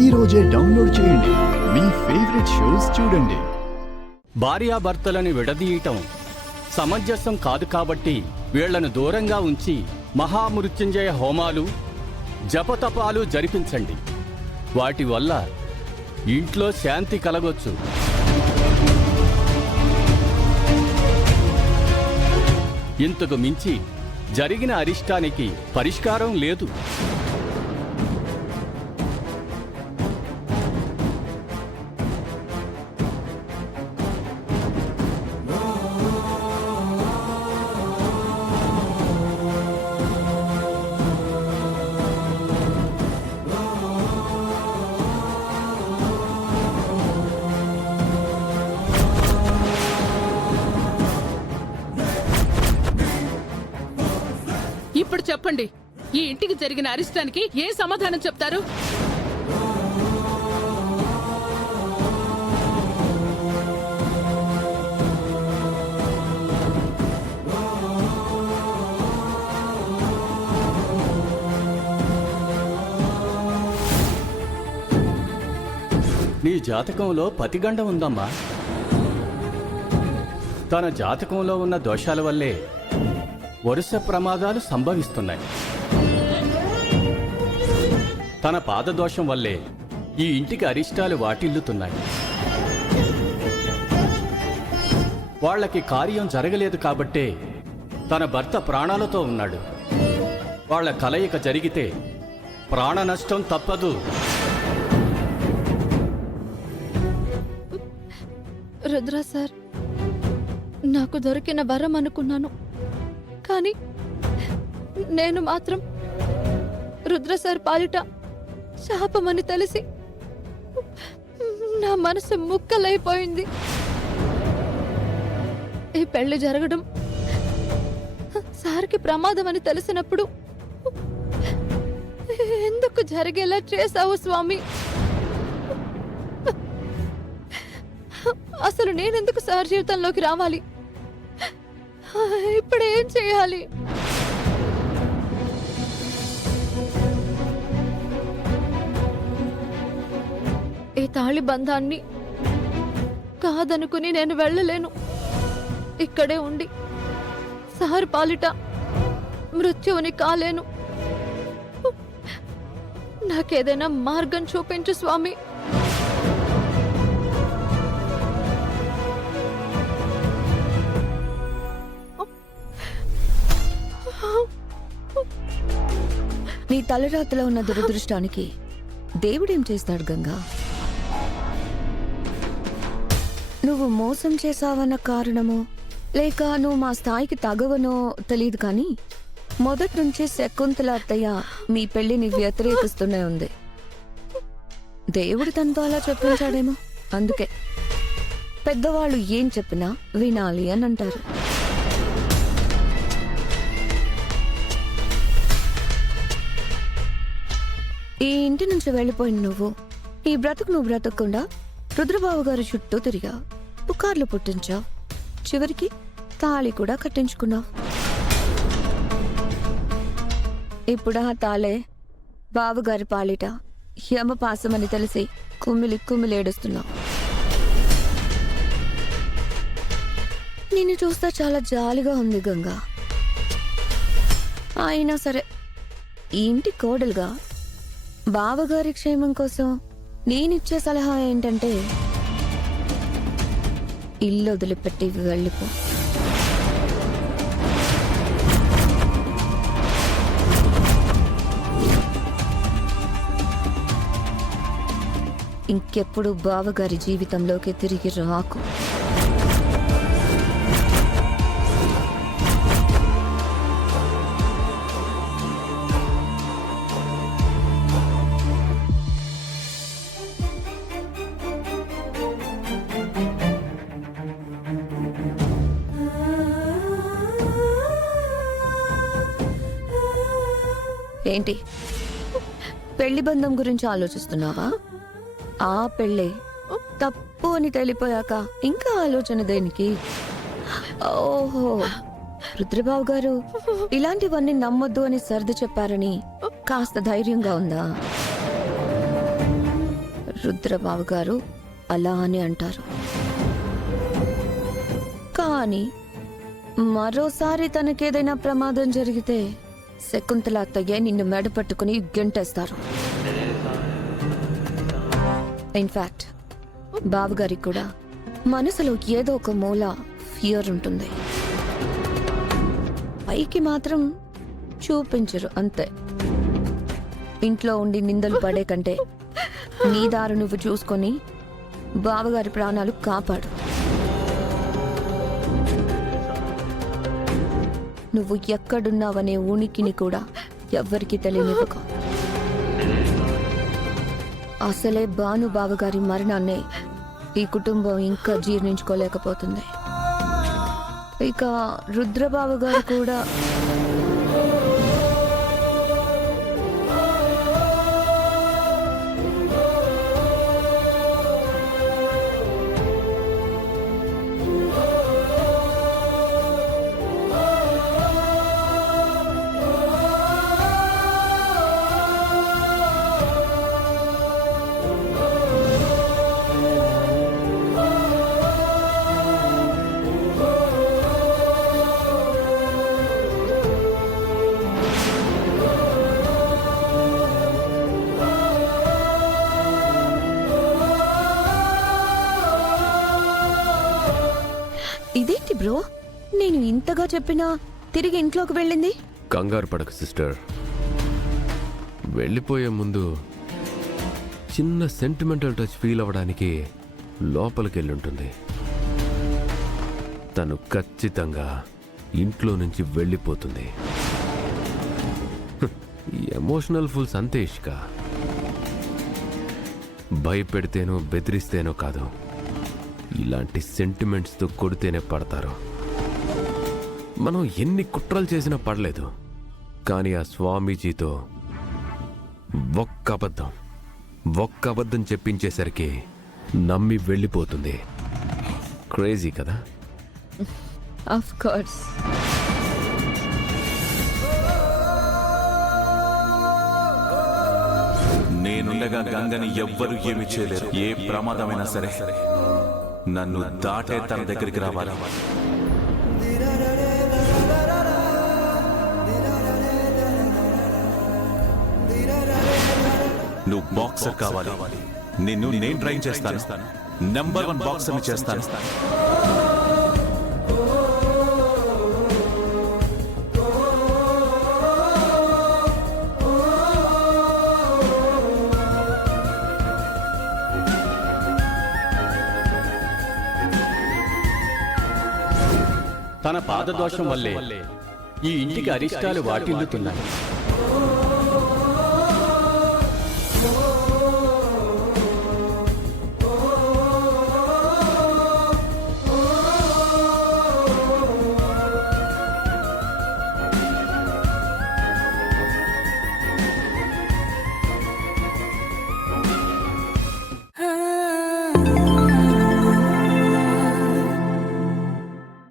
ఈ రోజే డౌన్లోడ్ చేయండి. మీ ఫేవరెట్ షోస్ చూడండి. భార్యాభర్తలను విడదీయటం సమంజసం కాదు కాబట్టి వీళ్లను దూరంగా ఉంచి మహామృత్యుంజయ హోమాలు జపతపాలు జరిపించండి. వాటి వల్ల ఇంట్లో శాంతి కలగొచ్చు. ఇంతకు మించి జరిగిన అరిష్టానికి పరిష్కారం లేదు. ఇప్పుడు చెప్పండి, ఈ ఇంటికి జరిగిన అరిష్టానికి ఏ సమాధానం చెప్తారు? నీ జాతకంలో పతిగండం ఉందమ్మా. తన జాతకంలో ఉన్న దోషాల వల్లే వరుస ప్రమాదాలు సంభవిస్తున్నాయి. తన పాదదోషం వల్లే ఈ ఇంటికి అరిష్టాలు వాటిల్లుతున్నాయి. వాళ్లకి కార్యం జరగలేదు కాబట్టే తన భర్త ప్రాణాలతో ఉన్నాడు. వాళ్ల కలయిక జరిగితే ప్రాణ నష్టం తప్పదు. రుద్ర సార్, నాకు దొరికిన వరం అనుకున్నాను, కానీ నేను మాత్రం రుద్ర సార్ పాలిట శాపమని తెలిసి నా మనసు ముక్కలైపోయింది. ఈ పెళ్లి జరగడం సార్కి ప్రమాదం అని తెలిసినప్పుడు ఎందుకు జరిగేలా చేశావు స్వామి? అసలు నేనెందుకు సార్ జీవితంలోకి రావాలి? ఇప్పుడు ఏం చేయాలి? ఈ తాళి బంధాన్ని కాదనుకుని నేను వెళ్ళలేను. ఇక్కడే ఉండి సార్ పాలిట మృత్యువుని కాలేను. నాకేదైనా మార్గం చూపించు స్వామి. నీ తలరాతలో ఉన్న దురదృష్టానికి దేవుడేం చేస్తాడు గంగా? నువ్వు మోసం చేశావన్న కారణమో లేక నువ్వు మా స్థాయికి తగవనో తెలియదు, కానీ మొదటి నుంచి శకుంతల అత్తయ్య మీ పెళ్లిని వ్యతిరేకిస్తూనే ఉంది. దేవుడు తనతో అలా చెప్పించాడేమో. అందుకే పెద్దవాళ్ళు ఏం చెప్పినా వినాలి అని అంటారు. ఈ ఇంటి నుంచి వెళ్ళిపోయిన నువ్వు ఈ బ్రతుకు నువ్వు బ్రతకకుండా రుద్రబాబు గారి చుట్టూ తిరిగా పుకార్లు పుట్టించావు. చివరికి తాళి కూడా కట్టించుకున్నావు. ఇప్పుడు ఆ తాళే బావగారి పాలిట యమపాసమని తెలిసి కుమ్మిలి కుమ్మిలి ఏడుస్తున్నావు. నిన్ను చూస్తే చాలా జాలిగా ఉంది గంగా. అయినా సరే, ఈ ఇంటి కోడలుగా బావగారి క్షేమం కోసం నేనిచ్చే సలహా ఏంటంటే ఇల్లు వదిలిపెట్టి వెళ్ళిపో. ఇంకెప్పుడు బావగారి జీవితంలోకి తిరిగి రాకు. ఏంటి, పెళ్లి బంధం గురించి ఆలోచిస్తున్నావా? ఆ పెళ్ళే తప్పు అని తెలిపోయాక ఇంకా ఆలోచన దేనికి? ఓహో, రుద్రబాబు గారు ఇలాంటివన్నీ నమ్మొద్దు అని సర్ది చెప్పారని కాస్త ధైర్యంగా ఉందా? రుద్రబాబు గారు అలా అని అంటారు. కానీ మరోసారి తనకేదైనా ప్రమాదం జరిగితే శకుంతల అత్తయ్య నిన్ను మెడ పట్టుకుని గెంటేస్తారు. ఇన్ఫాక్ట్ బావగారికి కూడా మనసులో ఏదో ఒక మూల ఫియర్ ఉంటుంది. పైకి మాత్రం చూపించరు అంతే. ఇంట్లో ఉండి నిందలు పడే కంటే నీ దారు నువ్వు చూసుకొని బావగారి ప్రాణాలు కాపాడు. నువ్వు ఎక్కడున్నావనే ఉనికిని కూడా ఎవ్వరికీ తెలియనివ్వకు. అసలే భాను బావగారి మరణాన్నే ఈ కుటుంబం ఇంకా జీర్ణించుకోలేకపోతుంది. ఇక రుద్రబాబు గారు కూడా ఇదేంటి బ్రో, నేను ఇంతగా చెప్పినా తిరిగి ఇంట్లోకి వెళ్ళింది? కంగారు పడకు సిస్టర్. వెళ్ళిపోయే ముందు చిన్న సెంటిమెంటల్ టచ్ ఫీల్ అవ్వడానికి లోపలికి వెళ్ళుంటుంది. తను ఖచ్చితంగా ఇంట్లో నుంచి వెళ్ళిపోతుంది. ఈ ఎమోషనల్ ఫుల్స్ అంతే ఇష్క. భయపెడితేనో బెదిరిస్తేనో కాదు, ఇలాంటి సెంటిమెంట్స్తో కొడితేనే పడతారు. మనం ఎన్ని కుట్రలు చేసినా పడలేదు, కానీ ఆ స్వామీజీతో ఒక్క అబద్ధం చెప్పించేసరికి నమ్మి వెళ్ళిపోతుంది. క్రేజీ కదా? Of course. నేనుండగా గంగని ఎవ్వరూ ఏమి చేయలేరు. ఏ ప్రమాదమైనా సరే నన్ను దాటే తన దగ్గరికి రావాలి. నువ్వు బాక్సర్ కావాలి, నిన్ను నేను ట్రైన్ చేస్తాను. నెంబర్ 1 బాక్సర్ని చేస్తాను. తన పాదదోషం వల్లే ఈ ఇంటికి అరిష్టాలు వాటిల్లుతున్నాయి.